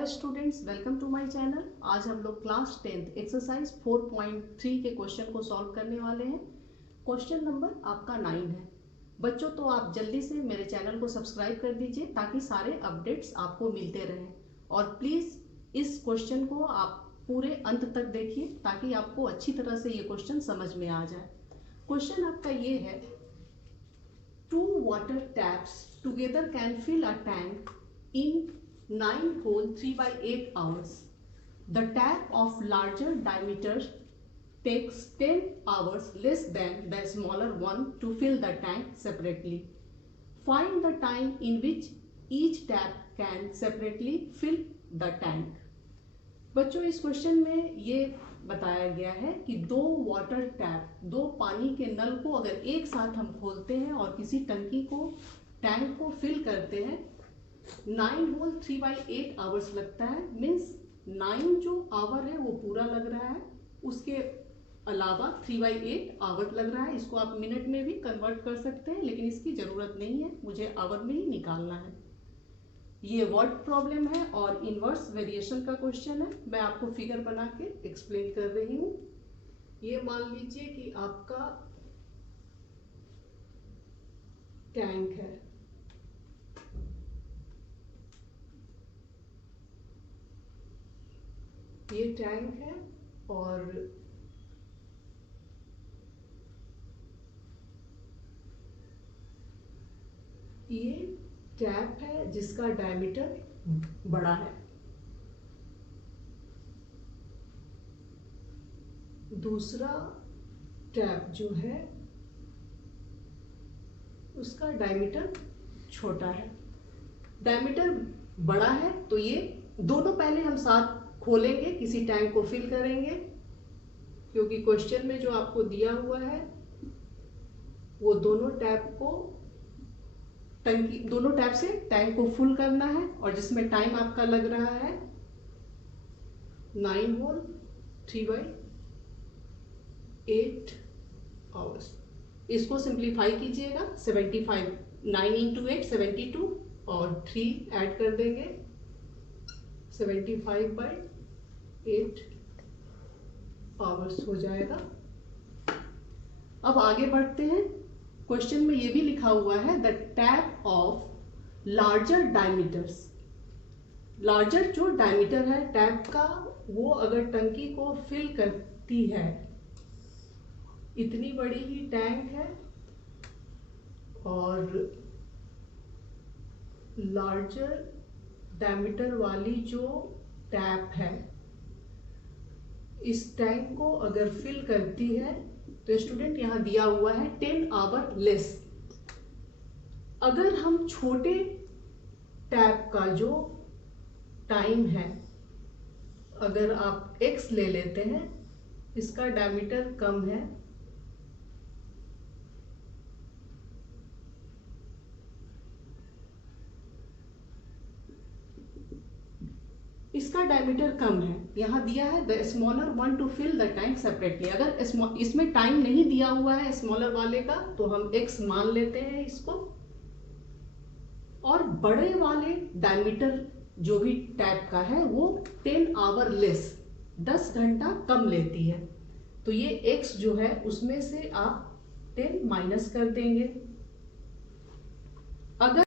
Hello students, welcome to my channel. आज हम लोग क्लास 10th एक्सरसाइज 4.3 के क्वेश्चन को सॉल्व करने वाले हैं। क्वेश्चन नंबर आपका 9 है। बच्चों, तो आप जल्दी से मेरे चैनल को सब्सक्राइब कर दीजिए ताकि सारे अपडेट्स आपको मिलते रहें। और प्लीज़ इस क्वेश्चन को आप पूरे अंत तक देखिए ताकि आपको अच्छी तरह से ये क्वेश्चन समझ में आ जाए। क्वेश्चन आपका ये है, 2 water taps together can fill a tank in 9 hole 3/8 hours. The tap of larger diameter takes 10 hours less than the smaller one to fill the tank separately. Find the time in which each tap can separately fill the tank. बच्चों, इस question में ये बताया गया है कि दो water tap, दो पानी के नल को अगर एक साथ हम खोलते हैं और किसी टंकी को, टैंक को फिल करते हैं, 9 होल 3/8 आवर्स लगता है। मीन्स 9 जो आवर है वो पूरा लग रहा है, उसके अलावा 3/8 आवर लग रहा है। इसको आप मिनट में भी कन्वर्ट कर सकते हैं, लेकिन इसकी ज़रूरत नहीं है, मुझे आवर में ही निकालना है। ये वर्ड प्रॉब्लम है और इनवर्स वेरिएशन का क्वेश्चन है। मैं आपको फिगर बना के एक्सप्लेन कर रही हूँ। ये मान लीजिए कि आपका टैंक है। ये टैंक है और ये टैप है जिसका डायमीटर बड़ा है। दूसरा टैप जो है उसका डायमीटर छोटा है। डायमीटर बड़ा है तो ये दोनों पहले हम साथ खोलेंगे, किसी टैंक को फिल करेंगे, क्योंकि क्वेश्चन में जो आपको दिया हुआ है वो दोनों टैप से टैंक को फुल करना है, और जिसमें टाइम आपका लग रहा है 9 होल 3/8 आवर्स। इसको सिंप्लीफाई कीजिएगा, 75, 9 इंटू 8 72 और 3 ऐड कर देंगे, 75/8 आवर्स हो जाएगा। अब आगे बढ़ते हैं। क्वेश्चन में ये भी लिखा हुआ है, the tap of larger diameters. Larger जो डायमीटर है टैप का, वो अगर टंकी को फिल करती है, इतनी बड़ी ही टैंक है और लार्जर डायमीटर वाली जो टैप है, इस टैंक को अगर फिल करती है तो स्टूडेंट यहां दिया हुआ है 10 आवर लेस। अगर हम छोटे टैप का जो टाइम है, अगर आप x ले लेते हैं, इसका डायमीटर कम है, इसका डायमीटर कम है, यहां दिया है the smaller one to fill the tank separately. अगर इसमें टाइम नहीं दिया हुआ है स्मॉलर वाले का तो हम x मान लेते हैं इसको, और बड़े वाले डायमीटर जो भी टैप का है वो 10 आवर लेस, 10 घंटा कम लेती है। तो ये x जो है उसमें से आप 10 माइनस कर देंगे। अगर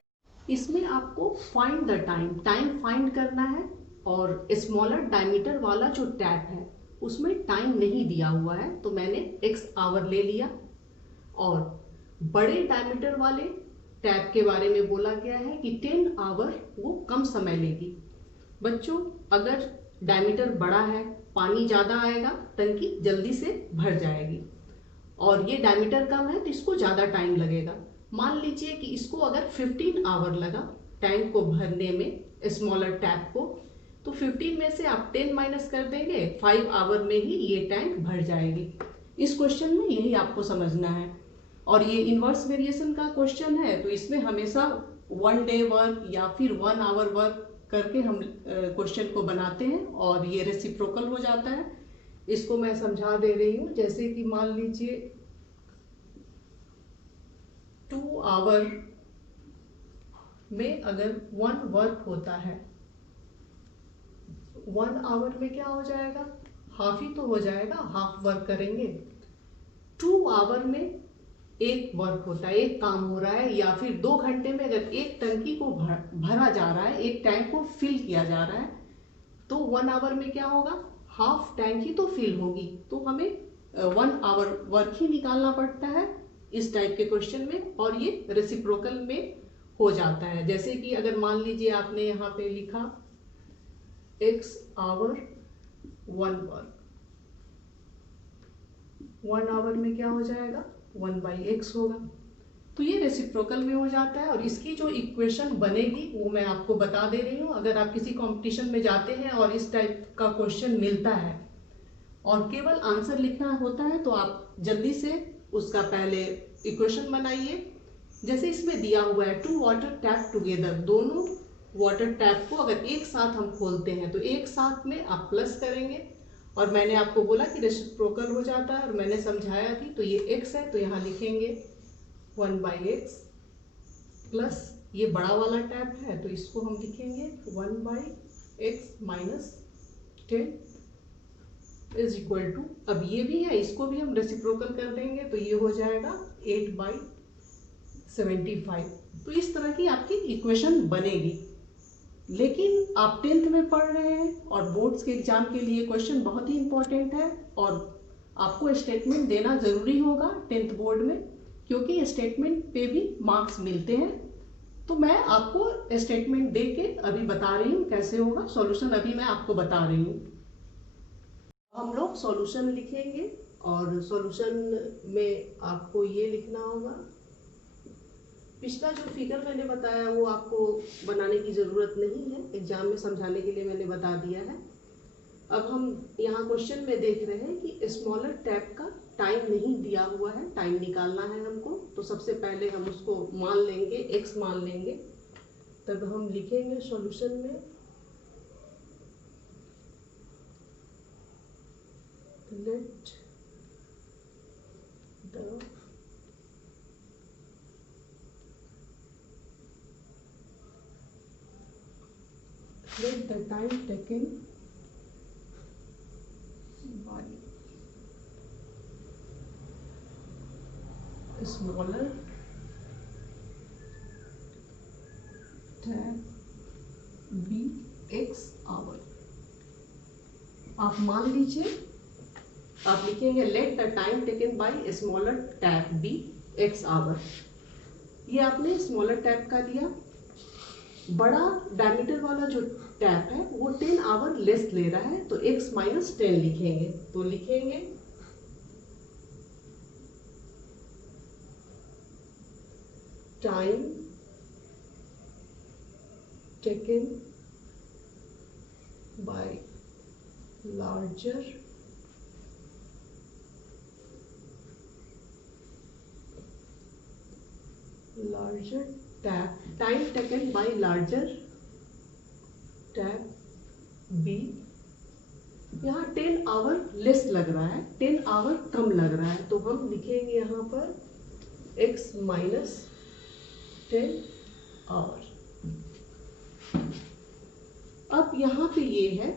इसमें आपको फाइंड द टाइम फाइंड करना है, और स्मॉलर डायमीटर वाला जो टैप है उसमें टाइम नहीं दिया हुआ है तो मैंने x आवर ले लिया, और बड़े डायमीटर वाले टैप के बारे में बोला गया है कि 10 आवर वो कम समय लेगी। बच्चों, अगर डायमीटर बड़ा है, पानी ज़्यादा आएगा, टंकी जल्दी से भर जाएगी, और ये डायमीटर कम है तो इसको ज़्यादा टाइम लगेगा। मान लीजिए कि इसको अगर 15 आवर लगा टैंक को भरने में, स्मॉलर टैप को, तो 15 में से आप 10 माइनस कर देंगे, 5 आवर में ही ये टैंक भर जाएगी। इस क्वेश्चन में यही आपको समझना है। और ये इनवर्स वेरिएशन का क्वेश्चन है तो इसमें हमेशा 1 डे वर्क या फिर 1 आवर वर्क करके हम क्वेश्चन को बनाते हैं, और ये रेसिप्रोकल हो जाता है। इसको मैं समझा दे रही हूँ। जैसे कि मान लीजिए 2 आवर में अगर 1 वर्क होता है 1 आवर में क्या हो जाएगा, हाफ ही तो हो जाएगा, हाफ वर्क करेंगे। 2 आवर में एक वर्क होता है, एक काम हो रहा है, या फिर 2 घंटे में अगर एक टंकी को भरा जा रहा है, एक टैंक को फिल किया जा रहा है, तो 1 आवर में क्या होगा, हाफ टैंक ही तो फिल होगी। तो हमें 1 आवर वर्क ही निकालना पड़ता है इस टाइप के क्वेश्चन में, और ये रेसिप्रोकल में हो जाता है। जैसे कि अगर मान लीजिए आपने यहाँ पे लिखा x आवर 1 वर्क, 1 आवर में क्या हो जाएगा, 1/x होगा। तो ये रेसिप्रोकल में हो जाता है, और इसकी जो इक्वेशन बनेगी वो मैं आपको बता दे रही हूँ। अगर आप किसी कंपटीशन में जाते हैं और इस टाइप का क्वेश्चन मिलता है और केवल आंसर लिखना होता है, तो आप जल्दी से उसका पहले इक्वेशन बनाइए। जैसे इसमें दिया हुआ है 2 वाटर टैप टुगेदर, दोनों वाटर टैप को अगर एक साथ हम खोलते हैं तो एक साथ में आप प्लस करेंगे, और मैंने आपको बोला कि रेसिप्रोकल हो जाता है और मैंने समझाया भी। तो ये x है तो यहाँ लिखेंगे 1/x प्लस ये बड़ा वाला टैप है तो इसको हम लिखेंगे 1/x minus 10 is equal to, अब ये भी है, इसको भी हम रेसिप्रोकल कर देंगे तो ये हो जाएगा 8/75। तो इस तरह की आपकी इक्वेशन बनेगी। लेकिन आप 10th में पढ़ रहे हैं और बोर्ड्स के एग्जाम के लिए क्वेश्चन बहुत ही इंपॉर्टेंट है, और आपको स्टेटमेंट देना जरूरी होगा 10th बोर्ड में, क्योंकि स्टेटमेंट पे भी मार्क्स मिलते हैं। तो मैं आपको स्टेटमेंट दे के अभी बता रही हूँ कैसे होगा सॉल्यूशन, अभी मैं आपको बता रही हूँ। हम लोग सॉल्यूशन लिखेंगे, और सॉल्यूशन में आपको ये लिखना होगा, पिछला जो फिगर मैंने बताया वो आपको बनाने की ज़रूरत नहीं है, एग्जाम में समझाने के लिए मैंने बता दिया है। अब हम यहाँ क्वेश्चन में देख रहे हैं कि स्मॉलर टैप का टाइम नहीं दिया हुआ है, टाइम निकालना है हमको। तो सबसे पहले हम उसको मान लेंगे, x मान लेंगे, तब हम लिखेंगे सॉल्यूशन में let the time taken by smaller tap b x hour. आप मान लीजिए, आप लिखेंगे let the time taken by smaller tap b x hour. ये आपने स्मॉलर टैप का दिया, बड़ा डायमीटर वाला जो टैप है वो 10 आवर लेस ले रहा है, तो x माइनस 10 लिखेंगे। तो लिखेंगे time taken bye larger tap, time taken bye larger tap b। यहाँ 10 आवर लेस लग रहा है, 10 आवर कम लग रहा है, तो हम लिखेंगे यहाँ पर x माइनस 10 आवर। अब यहाँ पे ये है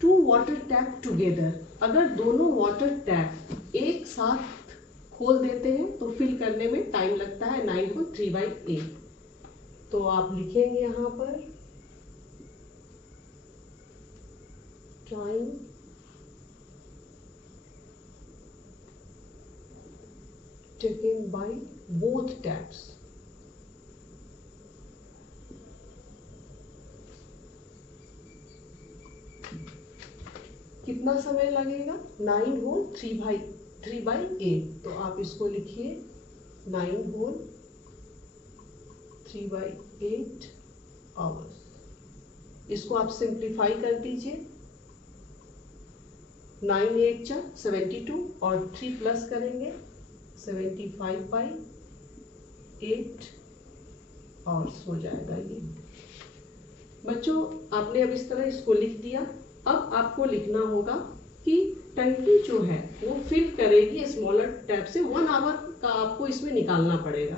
2 वाटर टैप टुगेदर, अगर दोनों वाटर टैप एक साथ खोल देते हैं तो फिल करने में टाइम लगता है 9 को 3/8। तो आप लिखेंगे यहाँ पर time taken by both taps. कितना समय लगेगा, 9 होल 3/8। तो आप इसको लिखिए 9 होल 3/8 आवर्स। इसको आप सिंप्लीफाई कर दीजिए, 9 8 जा 72 और 3 प्लस करेंगे 75/8 आवर्स हो जाएगा ये। बच्चों आपने अब इस तरह इसको लिख दिया। अब आपको लिखना होगा कि टंकी जो है वो फिल करेगी स्मॉलर टैप से, 1 आवर का आपको इसमें निकालना पड़ेगा,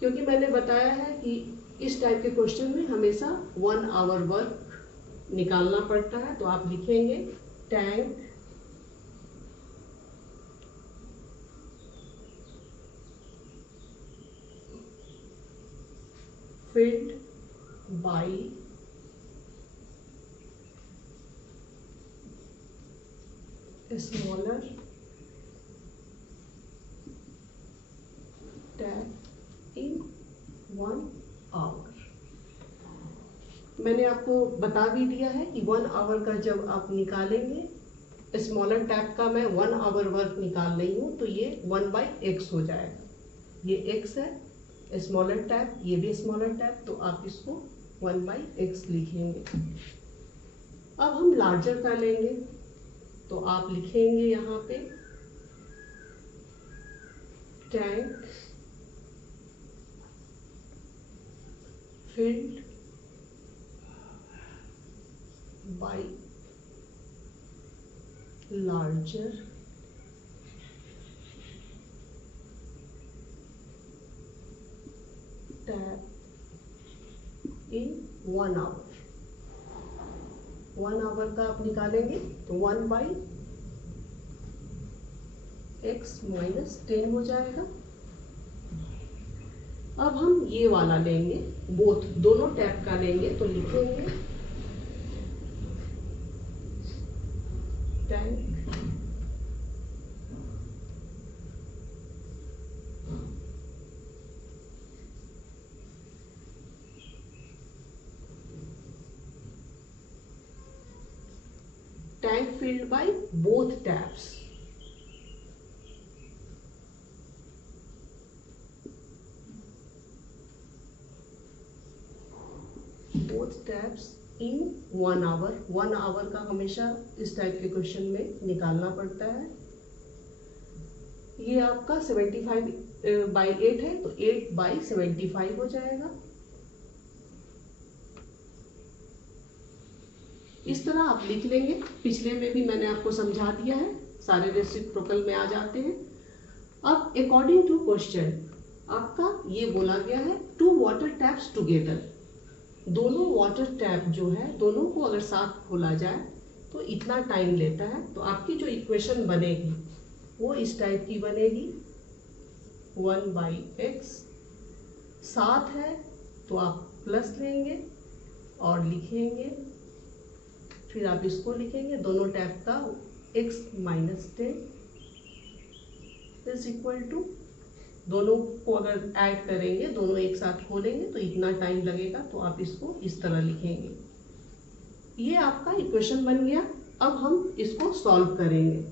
क्योंकि मैंने बताया है कि इस टाइप के क्वेश्चन में हमेशा 1 आवर वर्क निकालना पड़ता है, तो आप लिखेंगे tank filled by a smaller tap in 1 hour। मैंने आपको बता भी दिया है कि 1 आवर का जब आप निकालेंगे, स्मॉलर टैप का मैं 1 आवर वर्क निकाल रही हूँ, तो ये 1/x हो जाएगा। ये x है, स्मॉलर टैप, ये भी स्मॉलर टैप, तो आप इसको 1/x लिखेंगे। अब हम लार्जर का लेंगे, तो आप लिखेंगे यहाँ पे tank filled by larger tap in 1 hour। 1 hour का आप निकालेंगे तो 1/x माइनस 10 हो जाएगा। अब हम ये वाला लेंगे, बोथ दोनों टैप का लेंगे, तो लिखेंगे tank tank filled by both taps। both taps in 1 hour। 1 hour का हमेशा इस टाइप के क्वेश्चन में निकालना पड़ता है। ये आपका 75/8 है, तो 8/75 हो जाएगा। इस तरह आप लिख लेंगे। पिछले में भी मैंने आपको समझा दिया है, सारे रेसिप्रोकल में आ जाते हैं। अब अकॉर्डिंग टू क्वेश्चन आपका ये बोला गया है 2 वाटर टैप्स टुगेदर। दोनों वाटर टैप जो है, दोनों को अगर साथ खोला जाए तो इतना टाइम लेता है। तो आपकी जो इक्वेशन बनेगी वो इस टाइप की बनेगी, 1/x। साथ है तो आप प्लस लेंगे और लिखेंगे, फिर आप इसको लिखेंगे दोनों टैप का x minus 10 is equal to, दोनों को अगर ऐड करेंगे, दोनों एक साथ खोलेंगे तो इतना टाइम लगेगा, तो आप इसको इस तरह लिखेंगे। ये आपका इक्वेशन बन गया। अब हम इसको सॉल्व करेंगे।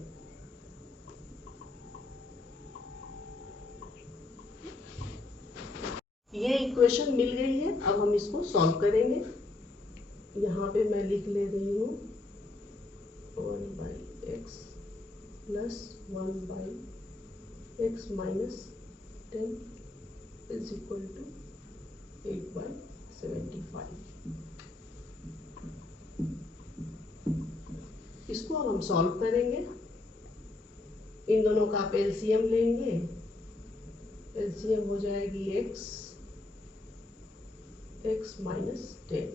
ये इक्वेशन मिल गई है, अब हम इसको सॉल्व करेंगे। यहाँ पे मैं लिख ले रही हूँ 1/x plus 1/x minus 10 is equal to 8/75। इसको अब हम सॉल्व करेंगे। इन दोनों का आप एलसीएम लेंगे, एलसीएम हो जाएगी x माइनस 10।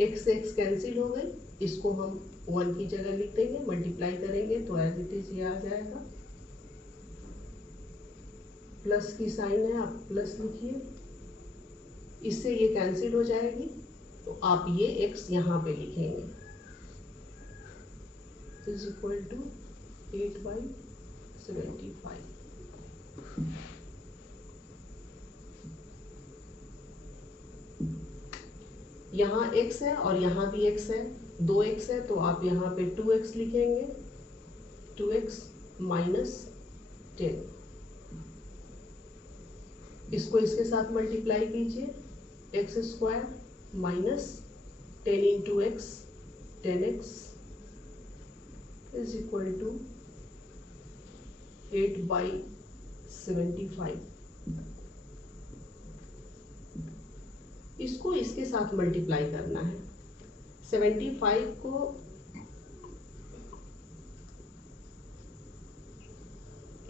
x कैंसिल हो गई, इसको हम 1 की जगह लिख देंगे, मल्टीप्लाई करेंगे तो एज इट इज ये आ जाएगा। प्लस की साइन है, आप प्लस लिखिए, इससे ये कैंसिल हो जाएगी, तो आप ये x यहाँ पे लिखेंगे इज इक्वल टू 8/75। यहाँ x है और यहाँ भी x है, 2x है, तो आप यहाँ पे 2x लिखेंगे, 2x माइनस 10। इसको इसके साथ मल्टीप्लाई कीजिए, x² minus 10 into x 10x is equal to 8/75। इसको इसके साथ मल्टीप्लाई करना है। 75 को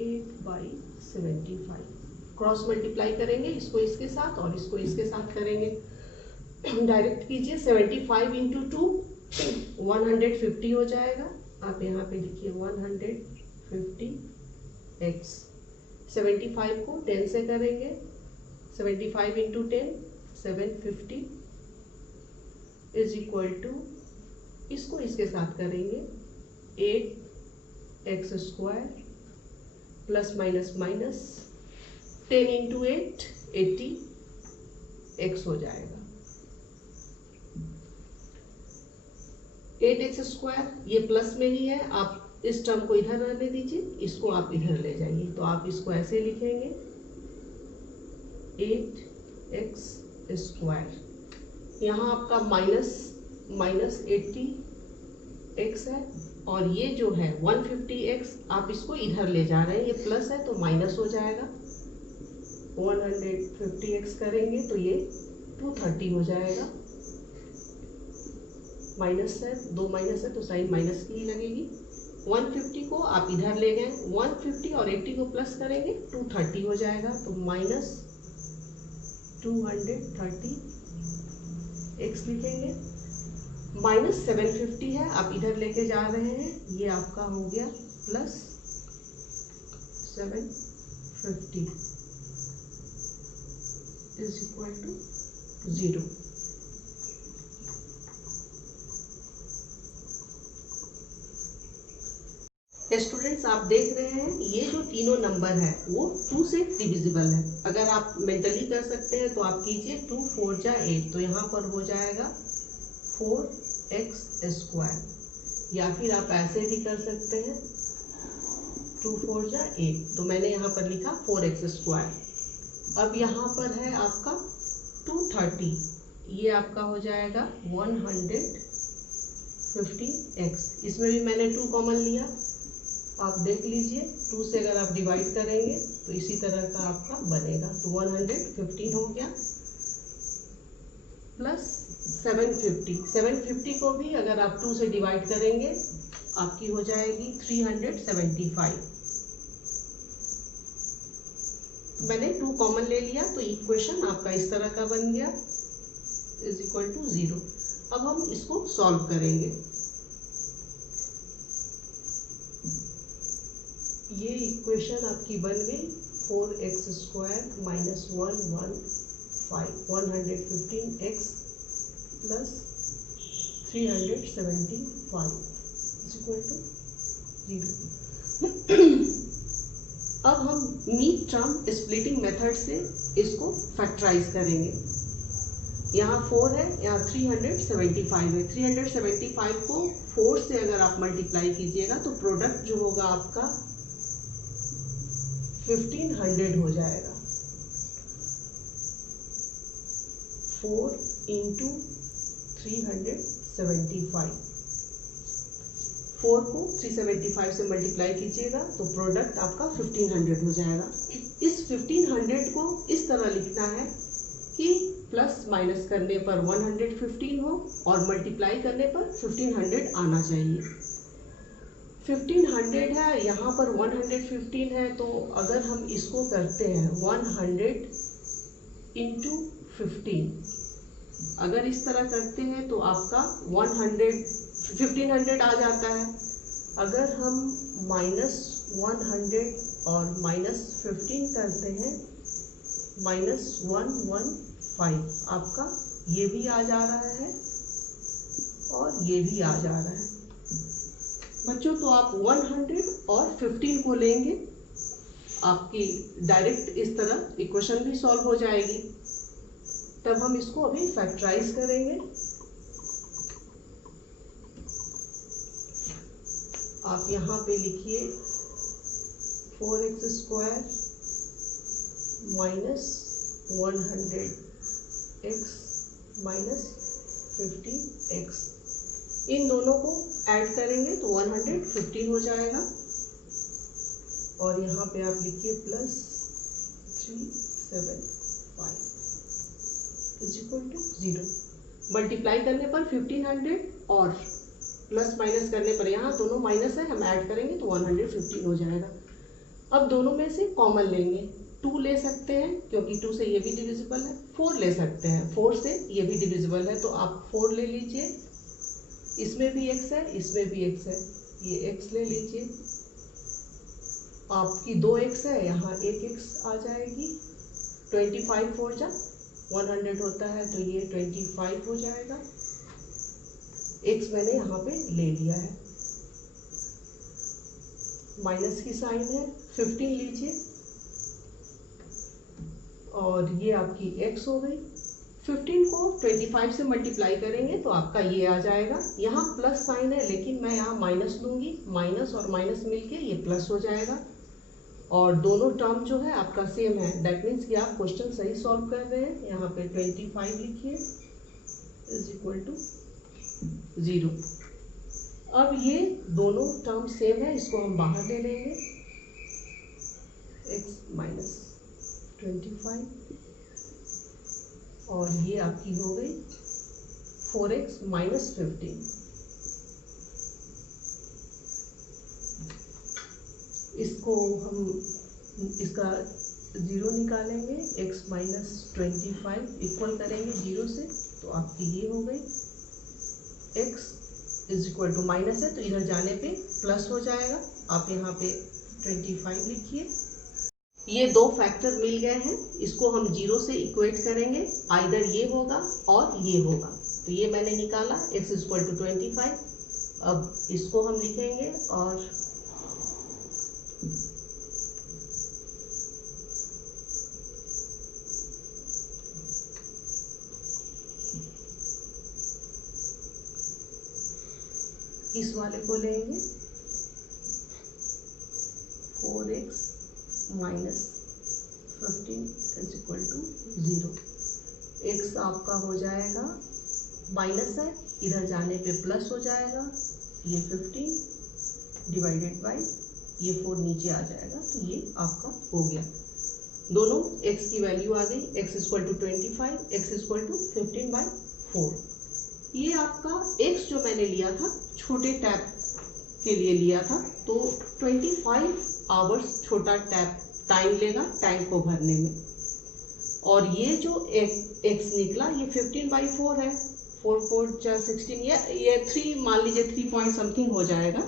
8/75 क्रॉस मल्टीप्लाई करेंगे, इसको इसके साथ और इसको इसके साथ करेंगे डायरेक्ट कीजिए 75 इंटू 2 150 हो जाएगा। आप यहाँ पे लिखिए 150x। 75 को 10 से करेंगे, 75 इंटू 10 750 इज इक्वल टू, इसको इसके साथ करेंगे 8x² plus minus minus 10 into 8 80x हो जाएगा। 8x², ये प्लस में ही है, आप इस टर्म को इधर रहने दीजिए, इसको आप इधर ले जाइए। तो आप इसको ऐसे लिखेंगे 8x²। यहाँ आपका माइनस 80x है, और ये जो है 150x आप इसको इधर ले जा रहे हैं, ये प्लस है तो माइनस हो जाएगा। 150x करेंगे तो ये 230 हो जाएगा। माइनस है, दो माइनस है तो साइन माइनस की ही लगेगी। 150 को आप इधर ले गए, 150 और 80 को प्लस करेंगे 230 हो जाएगा। तो माइनस 230x लिखेंगे। माइनस 750 है, आप इधर लेके जा रहे हैं, ये आपका हो गया plus 750 is equal to 0। Students, आप देख रहे हैं ये जो तीनों नंबर है वो 2 से डिविजिबल है। अगर आप मेंटली कर सकते हैं तो आप कीजिए 2 4 जा 8, तो यहाँ पर हो जाएगा 4x², या फिर आप ऐसे भी कर सकते हैं 2 4 जा 8, तो मैंने यहाँ पर लिखा 4x²। अब यहाँ पर है आपका 230, ये आपका हो जाएगा 115x। इसमें भी मैंने 2 कॉमन लिया, आप देख लीजिए 2 से अगर आप डिवाइड करेंगे तो इसी तरह का आपका बनेगा। तो 115 हो गया प्लस 750 को भी अगर आप 2 से डिवाइड करेंगे आपकी हो जाएगी 375। मैंने 2 कॉमन ले लिया तो इक्वेशन आपका इस तरह का बन गया इज इक्वल टू 0। अब हम इसको सॉल्व करेंगे। ये इक्वेशन आपकी बन गई 4x² minus 115x plus 375 is equal to 0। अब हम मीन टर्म स्प्लिटिंग मेथड से इसको फैक्टराइज करेंगे। यहाँ 4 है, यहाँ 375 है। 375 को 4 से अगर आप मल्टीप्लाई कीजिएगा तो प्रोडक्ट जो होगा आपका 1500 हो जाएगा। 4 इंटू 375, 4 को 375 से मल्टीप्लाई कीजिएगा तो प्रोडक्ट आपका 1500 हो जाएगा। इस 1500 को इस तरह लिखना है कि प्लस माइनस करने पर 115 हो और मल्टीप्लाई करने पर 1500 आना चाहिए। 1500 है, यहाँ पर 115 है, तो अगर हम इसको करते हैं 100 इंटू 15, अगर इस तरह करते हैं तो आपका 1500 आ जाता है। अगर हम -100 और -15 करते हैं -115, आपका ये भी आ जा रहा है और ये भी आ जा रहा है। बच्चों, तो आप 100 और 15 को लेंगे, आपकी डायरेक्ट इस तरह इक्वेशन भी सॉल्व हो जाएगी। तब हम इसको अभी फैक्टराइज करेंगे। आप यहाँ पे लिखिए 4x² minus 100x minus 15x, इन दोनों को ऐड करेंगे तो 115 हो जाएगा। और यहाँ पे आप लिखिए plus 375 is equal to 0। Multiply करने पर 1500 और प्लस माइनस करने पर, यहाँ दोनों माइनस है, हम ऐड करेंगे तो 115 हो जाएगा। अब दोनों में से कॉमन लेंगे 2 ले सकते हैं क्योंकि 2 से ये भी डिविजिबल है, 4 ले सकते हैं, 4 से ये भी डिविजिबल है, तो आप 4 ले लीजिए। इसमें भी x है, इसमें भी x है, ये x ले लीजिए। आपकी 2x है, यहाँ 1x आ जाएगी। 25 4 जा 100 होता है, तो ये 25 हो जाएगा। x मैंने यहाँ पे ले लिया है, माइनस की साइन है, 15 लीजिए और ये आपकी x हो गई। 15 को 25 से मल्टीप्लाई करेंगे तो आपका ये आ जाएगा। यहाँ प्लस साइन है लेकिन मैं यहाँ माइनस लूँगी, माइनस और माइनस मिलके ये प्लस हो जाएगा और दोनों टर्म जो है आपका सेम है। दैट मीन्स कि आप क्वेश्चन सही सॉल्व कर रहे हैं। यहाँ पे 25 लिखिए इज इक्वल टू 0। अब ये दोनों टर्म सेम है, इसको हम बाहर ले लेंगे। x माइनस 25 और ये आपकी हो गई 4x माइनस 15। इसको हम इसका 0 निकालेंगे, x माइनस 25 इक्वल करेंगे 0 से, तो आपकी ये हो गई। x is equal to minus है तो इधर जाने पे प्लस हो जाएगा। आप यहाँ पे 25 लिखिए। ये दो फैक्टर मिल गए हैं, इसको हम 0 से इक्वेट करेंगे, आइदर ये होगा और ये होगा। तो ये मैंने निकाला x इज इक्वल टू 25। अब इसको हम लिखेंगे और इस वाले को लेंगे 4x minus 15 is equal to 0। x आपका हो जाएगा, माइनस है इधर जाने पे प्लस हो जाएगा, ये 15 डिवाइडेड बाई ये 4 नीचे आ जाएगा, तो ये आपका हो गया। दोनों x की वैल्यू आ गई, x is equal to 25, x is equal to 15/4। ये आपका x जो मैंने लिया था छोटे टैप के लिए लिया था, तो 25 आवर्स छोटा टैप टाइम लेगा टैंक को भरने में। और ये जो x निकला ये 15/4 है, 4 4 16, ये 3 मान लीजिए 3 पॉइंट समथिंग हो जाएगा।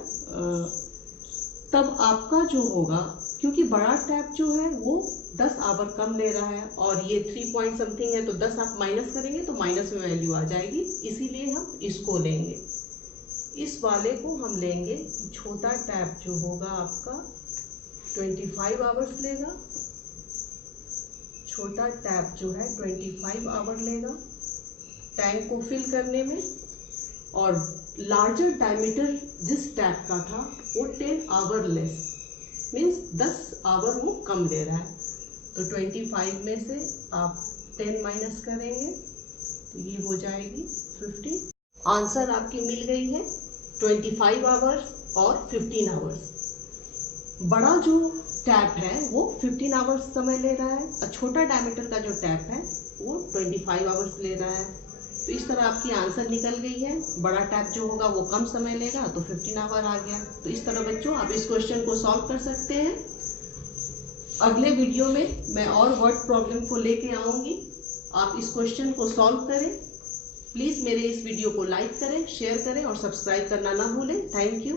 तब आपका जो होगा, क्योंकि बड़ा टैप जो है वो 10 आवर कम ले रहा है और ये 3 पॉइंट समथिंग है, तो 10 आप माइनस करेंगे तो माइनस में वैल्यू आ जाएगी, इसीलिए हम इसको लेंगे। इस वाले को हम लेंगे, छोटा टैप जो होगा आपका 25 आवर्स लेगा, छोटा टैप जो है 25 आवर लेगा टैंक को फिल करने में, और लार्जर डायमीटर जिस टैप का था वो 10 आवर लेस, मीन्स 10 आवर वो कम ले रहा है। तो 25 में से आप 10 माइनस करेंगे तो ये हो जाएगी 50। आंसर आपकी मिल गई है 25 आवर्स और 15 आवर्स। बड़ा जो टैप है वो 15 आवर्स समय ले रहा है और छोटा डायमीटर का जो टैप है वो 25 आवर्स ले रहा है। तो इस तरह आपकी आंसर निकल गई है। बड़ा टैप जो होगा वो कम समय लेगा, तो 15 आवर आ गया। तो इस तरह बच्चों आप इस क्वेश्चन को सॉल्व कर सकते हैं। अगले वीडियो में मैं और वर्ड प्रॉब्लम को लेके आऊँगी। आप इस क्वेश्चन को सॉल्व करें। प्लीज़ मेरे इस वीडियो को लाइक करें, शेयर करें और सब्सक्राइब करना ना भूलें। Thank you.